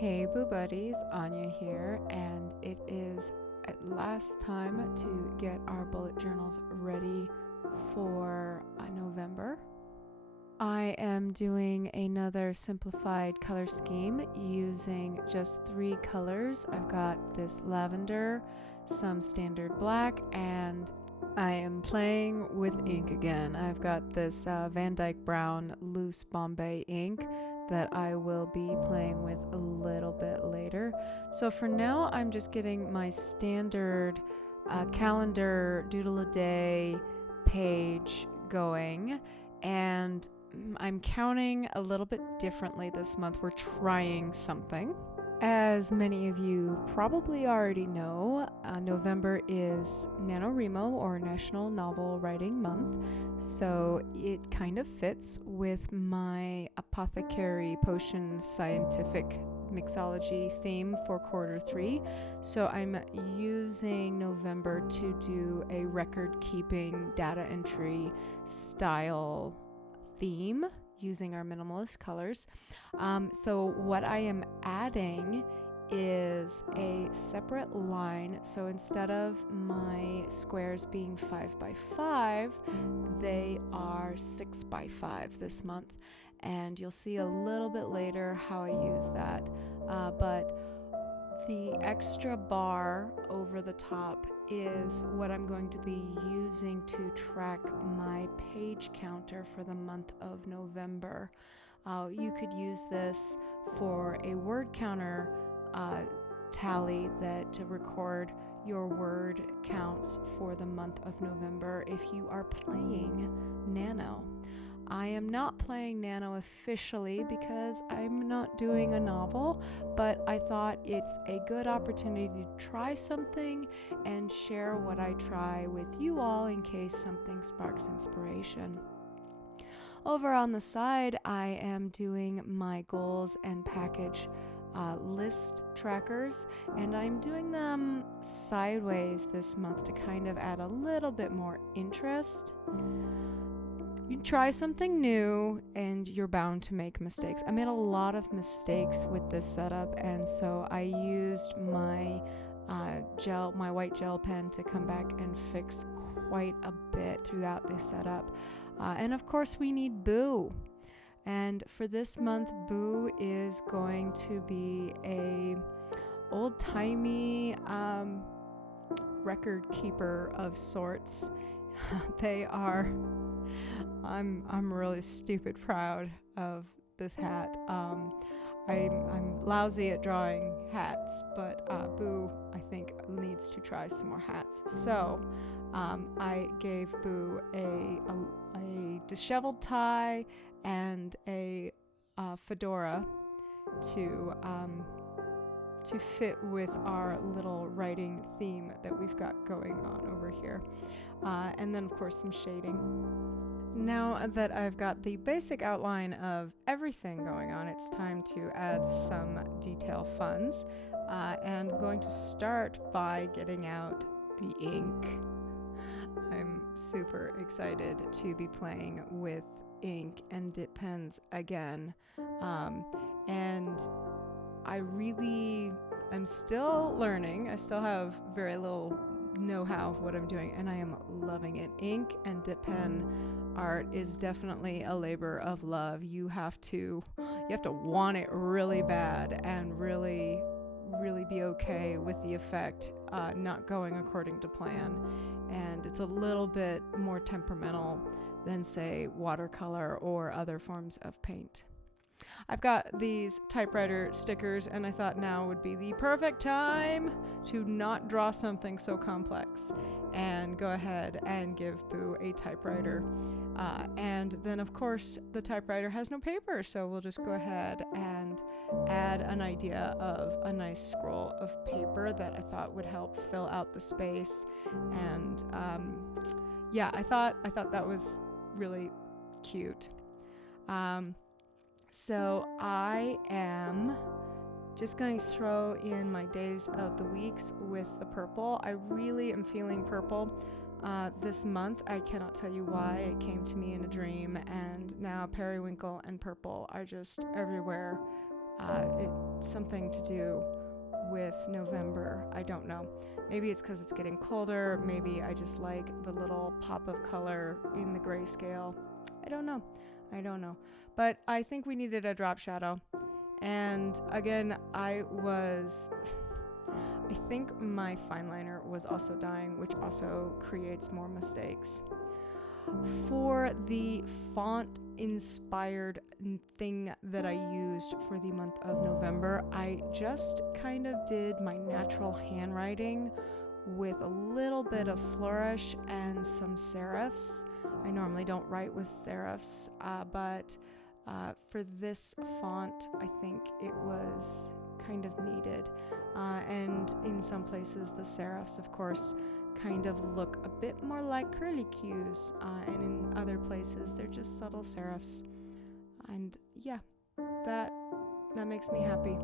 Hey Boo Buddies, Anya here, and it is at last time to get our bullet journals ready for November. I am doing another simplified color scheme using just 3 colors. I've got this lavender, some standard black, and I am playing with ink again. I've got this Van Dyke brown loose Bombay ink that I will be playing with a little bit later. So for now, I'm just getting my standard calendar doodle a day page going, and I'm counting a little bit differently this month. We're trying something. As many of you probably already know, November is NaNoWriMo, or National Novel Writing Month, so it kind of fits with my apothecary potions scientific mixology theme for quarter 3. So I'm using November to do a record-keeping data entry style theme using our minimalist colors. So what I am adding is a separate line. So instead of my squares being 5 by 5, they are 6 by 5 this month. And you'll see a little bit later how I use that. But the extra bar over the top is what I'm going to be using to track my page counter for the month of November. You could use this for a word counter tally to record your word counts for the month of November if you are playing Nano. I am not playing Nano officially because I'm not doing a novel, but I thought it's a good opportunity to try something and share what I try with you all in case something sparks inspiration. Over on the side, I am doing my goals and package list trackers, and I'm doing them sideways this month to kind of add a little bit more interest. You try something new and you're bound to make mistakes. I made a lot of mistakes with this setup, and so I used my my white gel pen to come back and fix quite a bit throughout the setup. And of course we need Boo. And for this month, Boo is going to be a old-timey record keeper of sorts. They are... I'm really stupid proud of this hat. I'm lousy at drawing hats, but Boo, I think, needs to try some more hats. So I gave Boo a disheveled tie and a fedora to fit with our little writing theme that we've got going on over here. And then, of course, some shading. Now that I've got the basic outline of everything going on, it's time to add some detail funds. And I'm going to start by getting out the ink. I'm super excited to be playing with ink and dip pens again. And I'm still learning. I still have very little know-how of what I'm doing, and I am loving it. Ink and dip pen art is definitely a labor of love. You have to want it really bad and really be okay with the effect not going according to plan. And it's a little bit more temperamental than, say, watercolor or other forms of paint. I've got these typewriter stickers, and I thought now would be the perfect time to not draw something so complex and go ahead and give Boo a typewriter. And then, of course, the typewriter has no paper, so we'll just go ahead and add an idea of a nice scroll of paper that I thought would help fill out the space. And I thought that was really cute. So I am just going to throw in my days of the weeks with the purple. I really am feeling purple this month. I cannot tell you why. It came to me in a dream, and now periwinkle and purple are just everywhere It's something to do with November. I don't know. Maybe it's because it's getting colder. Maybe I just like the little pop of color in the grayscale. I don't know. But I think we needed a drop shadow. And again, I think my fineliner was also dying, which also creates more mistakes. For the font-inspired thing that I used for the month of November, I just kind of did my natural handwriting with a little bit of flourish and some serifs. I normally don't write with serifs, but for this font, I think it was kind of needed. And in some places, the serifs, of course, kind of look a bit more like curlicues, and in other places, they're just subtle serifs. And yeah, that makes me happy.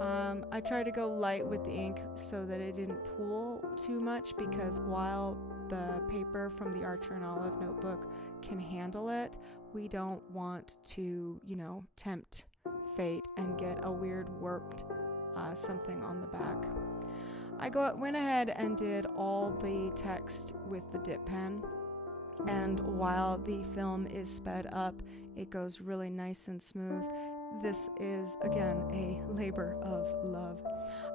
I try to go light with the ink so that it didn't pool too much, because while the paper from the Archer and Olive notebook can handle it, we don't want to, tempt fate and get a weird warped something on the back. I went ahead and did all the text with the dip pen, and while the film is sped up, it goes really nice and smooth. This is, again, a labor of love.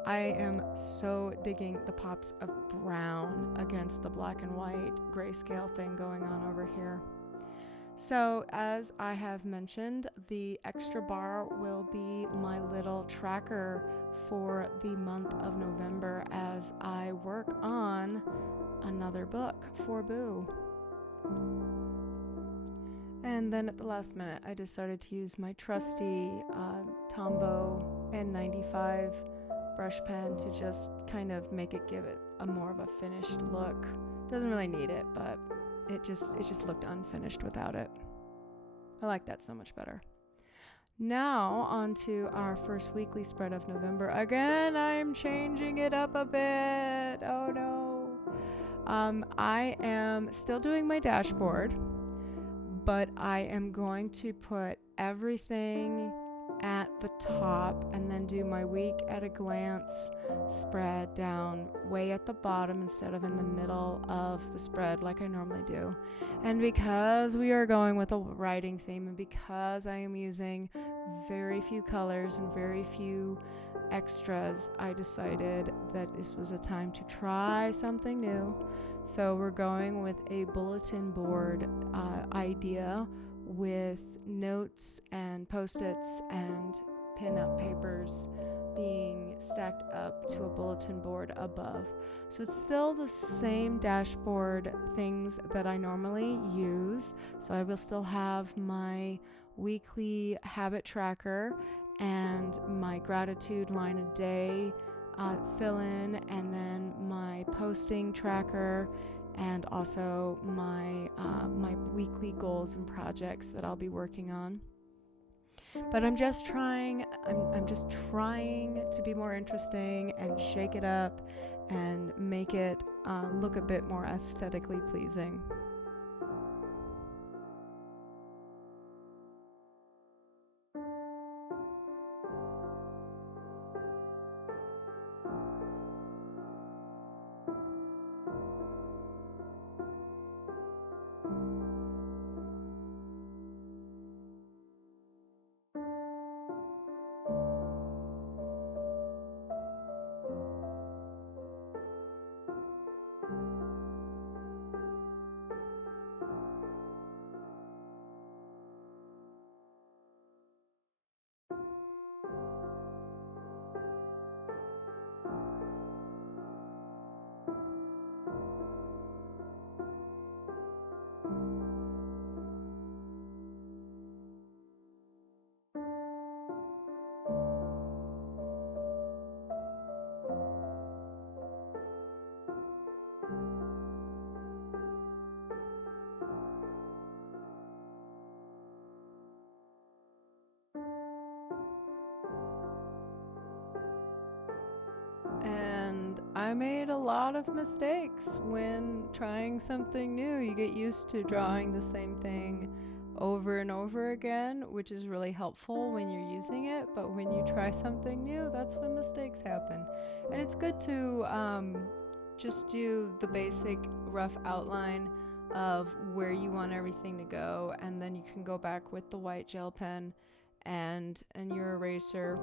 I am so digging the pops of brown against the black and white grayscale thing going on over here. So, as I have mentioned, the extra bar will be my little tracker for the month of November as I work on another book for Boo. And then at the last minute, I decided to use my trusty Tombow N95 brush pen to just kind of give it a more of a finished look. Doesn't really need it, but it just looked unfinished without it. I like that so much better. Now on to our first weekly spread of November. Again, I'm changing it up a bit. Oh no. I am still doing my dashboard, but I am going to put everything at the top and then do my week at a glance spread down way at the bottom instead of in the middle of the spread like I normally do. And because we are going with a writing theme, and because I am using very few colors and very few extras, I decided that this was a time to try something new. So we're going with a bulletin board idea with notes and post-its and pin-up papers being stacked up to a bulletin board above. So it's still the same dashboard things that I normally use. So I will still have my weekly habit tracker and my gratitude line a day fill in, and then my posting tracker, and also my weekly goals and projects that I'll be working on. But I'm just trying to be more interesting and shake it up and make it look a bit more aesthetically pleasing. And I made a lot of mistakes when trying something new. You get used to drawing the same thing over and over again, which is really helpful when you're using it. But when you try something new, that's when mistakes happen. And it's good to just do the basic rough outline of where you want everything to go, and then you can go back with the white gel pen and your eraser,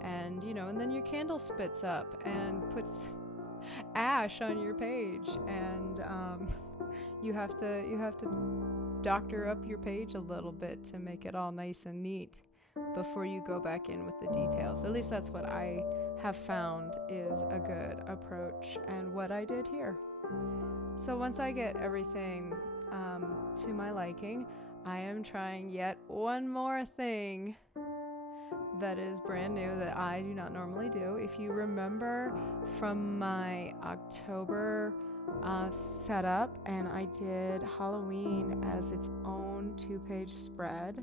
and and then your candle spits up and puts ash on your page, and you have to doctor up your page a little bit to make it all nice and neat before you go back in with the details. At least that's what I have found is a good approach, and what I did here. So once I get everything to my liking, I am trying yet one more thing that is brand new that I do not normally do. If you remember from my October setup, and I did Halloween as its own 2-page spread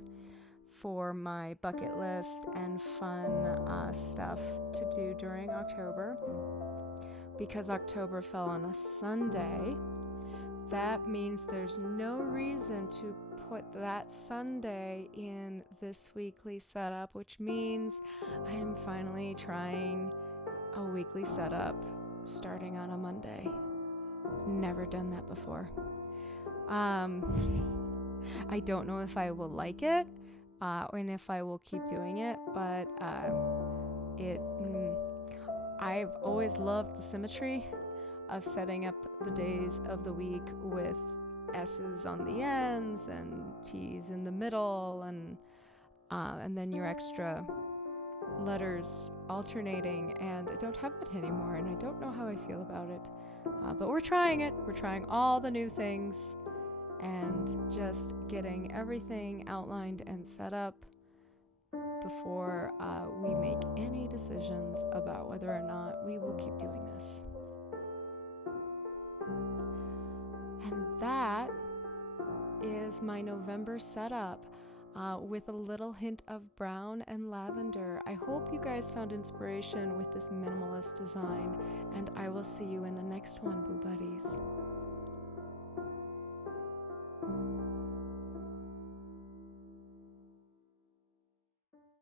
for my bucket list and fun stuff to do during October. Because October fell on a Sunday, that means there's no reason to put that Sunday in this weekly setup, which means I am finally trying a weekly setup starting on a Monday. Never done that before. I don't know if I will like it and if I will keep doing it, but I've always loved the symmetry of setting up the days of the week with S's on the ends and T's in the middle, and then your extra letters alternating, and I don't have that anymore, and I don't know how I feel about it. But we're trying it. We're trying all the new things and just getting everything outlined and set up before we make any decisions about whether or not we will keep doing this. And that is my November setup with a little hint of brown and lavender. I hope you guys found inspiration with this minimalist design, and I will see you in the next one, Boo Buddies.